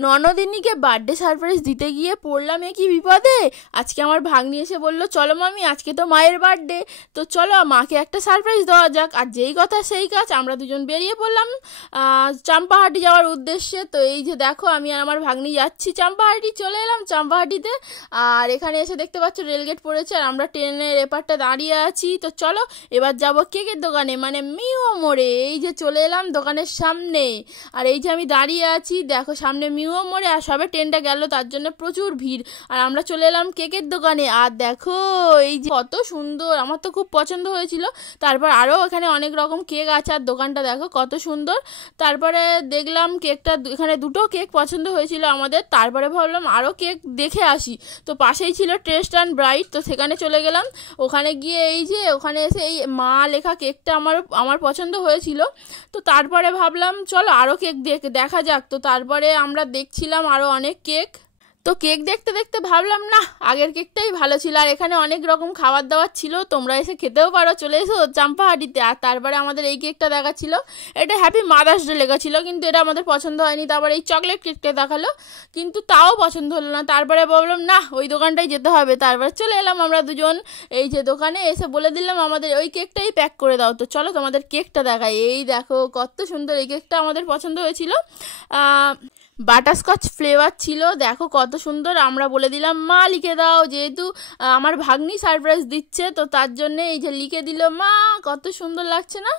ননদিনীকে birthday surprise দিতে গিয়ে পড়লাম এ কি বিপদে। আজকে আমার ভাগ্নি এসে বলল, চলো মামি আজকে তো মায়ের বার্থডে, তো চলো মাকে একটা সারপ্রাইজ দেওয়া যাক। আর যেই কথা সেই কাজ, আমরা দুজন বেরিয়ে পড়লাম চাম্পাহাটি যাওয়ার উদ্দেশ্যে। তো এই যে দেখো আমি আর আমার ভাগ্নি যাচ্ছি চাম্পাহাটি, চলে এলাম চাম্পাহাটিতে। আর এখানে এসে দেখতে পাচ্ছ রেলগেট পড়েছে, আর আমরা ট্রেনের এপারটা দাঁড়িয়ে আছি। তো চলো এবার যাবো কেকের দোকানে, মানে মিও মোড়ে। এই যে চলে এলাম দোকানের সামনে, আর এই যে আমি দাঁড়িয়ে আছি, দেখো সামনে মিও মোড়ে, আর সবে ট্রেনটা গেল তার জন্য প্রচুর ভিড়। আর আমরা চলে এলাম কেকের দোকানে, আর দেখো এই যে কত সুন্দর, আমার তো খুব পছন্দ হয়েছিল। তারপর আরও এখানে অনেক রকম কেক আছে, আর দোকানটা দেখো কত সুন্দর। তারপরে দেখলাম কেকটা, এখানে দুটো কেক পছন্দ হয়েছিল আমাদের। তারপরে ভাবলাম আরও কেক দেখে আসি, তো পাশেই ছিল টেস্ট অ্যান্ড ব্রাইট, তো সেখানে চলে গেলাম। ওখানে গিয়ে এই যে ওখানে এসে এই মা লেখা কেকটা আমার পছন্দ হয়েছিল। তো তারপরে ভাবলাম চলো আরও কেক দেখা যাক। তো তারপরে আমরা দেখছিলাম আরও অনেক কেক। তো কেক দেখতে দেখতে ভাবলাম না, আগের কেকটাই ভালো ছিল। আর এখানে অনেক রকম খাবার দাবার ছিল, তোমরা এসে খেতেও পারো, চলে এসো চাম্পাহাটিতে। আর তারপরে আমাদের এই কেকটা দেখাচ্ছিল, এটা হ্যাপি মাদার্স ডে লেখা ছিল, কিন্তু এটা আমাদের পছন্দ হয়নি। তারপরে এই চকলেট কেকটা দেখালো, কিন্তু তাও পছন্দ হলো না। তারপরে ভাবলাম না, ওই দোকানটাই যেতে হবে। তারপরে চলে এলাম আমরা দুজন এই যে দোকানে, এসে বলে দিলাম আমাদের ওই কেকটাই প্যাক করে দাও। তো চলো তোমাদের কেকটা দেখাই। এই দেখো কত সুন্দর, এই কেকটা আমাদের পছন্দ হয়েছিল, বাটারস্কচ ফ্লেভার ছিল। দেখো কত সুন্দর। আমরা বলে দিলাম মা লিখে দাও, যেহেতু আমার ভাগ্নি সারপ্রাইজ দিচ্ছে, তো তার জন্যে এই যে লিখে দিল মা। কত সুন্দর লাগছে না?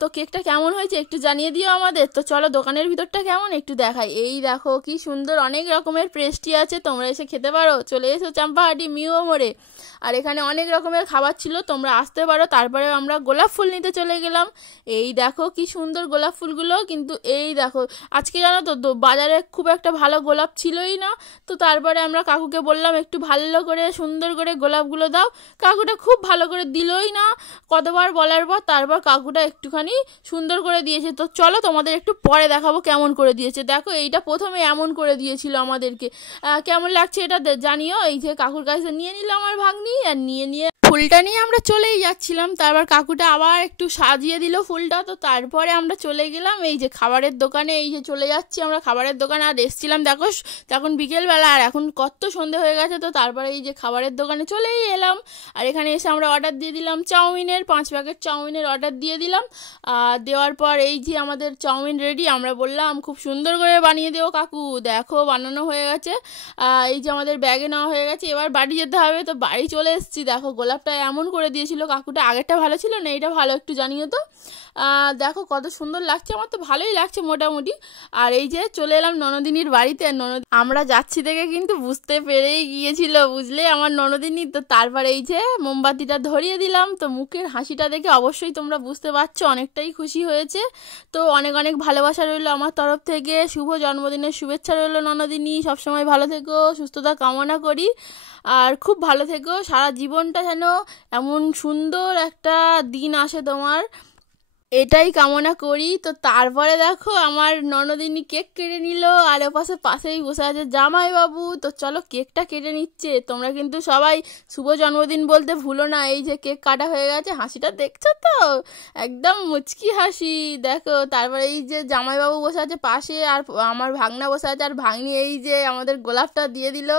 তো কেকটা কেমন হয়েছে একটু জানিয়ে দিও আমাদের। তো চলো দোকানের ভিতরটা কেমন একটু দেখাই। এই দেখো কি সুন্দর, অনেক রকমের পেস্ট্রি আছে, তোমরা এসে খেতে পারো, চলে এসো চাম্পাহাটি মিও মোড়ে। আর এখানে অনেক রকমের খাবার ছিল, তোমরা আসতে পারো। তারপরে আমরা গোলাপ ফুল নিতে চলে গেলাম। এই দেখো কি সুন্দর গোলাপ ফুলগুলো, কিন্তু এই দেখো আজকে জানো তো বাজারে খুব একটা ভালো গোলাপ ছিলই না। তো তারপরে আমরা কাকুকে বললাম একটু ভালো করে সুন্দর করে গোলাপগুলো দাও। কাকুটা খুব ভালো করে দিলই না, কতবার বলার পর তারপর কাকুটা একটুখানি সুন্দর করে দিয়েছে। তো চলো তোমাদের একটু পরে দেখাবো কেমন করে দিয়েছে। দেখো এইটা প্রথমে এমন করে দিয়েছিল আমাদেরকে, কেমন লাগছে এটা জানিও। এই যে কাকুর কাছে নিয়ে নিল আমার ভাগ্নি, আর নিয়ে ফুলটা নিয়ে আমরা চলেই যাচ্ছিলাম। তারপর কাকুটা আবার একটু সাজিয়ে দিল ফুলটা। তো তারপরে আমরা চলে গেলাম এই যে খাবারের দোকানে, এই যে চলে যাচ্ছি আমরা খাবারের দোকানে। আর এসছিলাম দেখো তখন বিকেলবেলা, আর এখন কত সন্ধে হয়ে গেছে। তো তারপরে এই যে খাবারের দোকানে চলেই এলাম। আর এখানে এসে আমরা অর্ডার দিয়ে দিলাম চাউমিনের, 5 প্যাকেট চাউমিনের অর্ডার দিয়ে দিলাম। দেওয়ার পর এই যে আমাদের চাউমিন রেডি। আমরা বললাম খুব সুন্দর করে বানিয়ে দেবো কাকু, দেখো বানানো হয়ে গেছে। এই যে আমাদের ব্যাগে নেওয়া হয়ে গেছে, এবার বাড়ি যেতে হবে। তো বাড়ি চলে এসেছি, দেখো গোলাপটা এমন করে দিয়েছিল কাকুটা। আগেরটা ভালো ছিল না, এইটা ভালো, একটু জানিও তো। দেখো কত সুন্দর লাগছে, আমার তো ভালোই লাগছে মোটামুটি। আর এই যে চলে এলাম ননদিনীর বাড়িতে। আমরা যাচ্ছি দেখে কিন্তু বুঝতে পেরেই গিয়েছিল, বুঝলে আমার ননদিনী। তো তারপরে এই যে মোমবাতিটা ধরিয়ে দিলাম। তো মুখের হাসিটা দেখে অবশ্যই তোমরা বুঝতে পারছো অনেকটাই খুশি হয়েছে। তো অনেক অনেক ভালোবাসা রইলো আমার তরফ থেকে, শুভ জন্মদিনের শুভেচ্ছা রইলো ননদিনী। সবসময় ভালো থেকো, সুস্থতা কামনা করি, আর খুব ভালো থেকো। সারা জীবনটা যেন এমন সুন্দর একটা দিন আসে তোমার, এটাই কামনা করি। তো তারপরে দেখো আমার ননদিনী কেক কেটে নিল, আর পাশেই বসে আছে জামাইবাবু। তো চলো কেকটা কেটে নিচ্ছে। তোমরা কিন্তু সবাই শুভ জন্মদিন বলতে ভুলো না। এই যে কেক কাটা হয়ে গেছে, হাসিটা দেখছো তো, একদম মুচকি হাসি। দেখো তারপরে এই যে জামাইবাবু বসে আছে পাশে, আর আমার ভাগনা বসে আছে, আর ভাগ্নি এই যে আমাদের গোলাপটা দিয়ে দিল।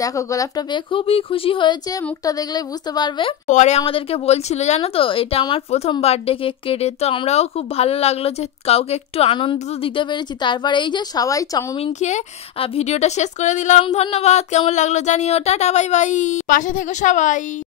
দেখো গোলাপটা পেয়ে খুবই খুশি হয়েছে, মুখটা দেখলেই বুঝতে পারবে। পরে আমাদেরকে বলছিল জানো তো, এটা আমার প্রথম বার্থডে কেক কেটে। তো আমরাও খুব ভালো লাগলো যে কাউকে একটু আনন্দ তো দিতে পেরেছি। তারপর এই যে সবাই চাউমিন খেয়ে ভিডিওটা শেষ করে দিলাম। ধন্যবাদ, কেমন লাগলো জানিও, টাটা বাই বাই, পাশে থেকো সবাই।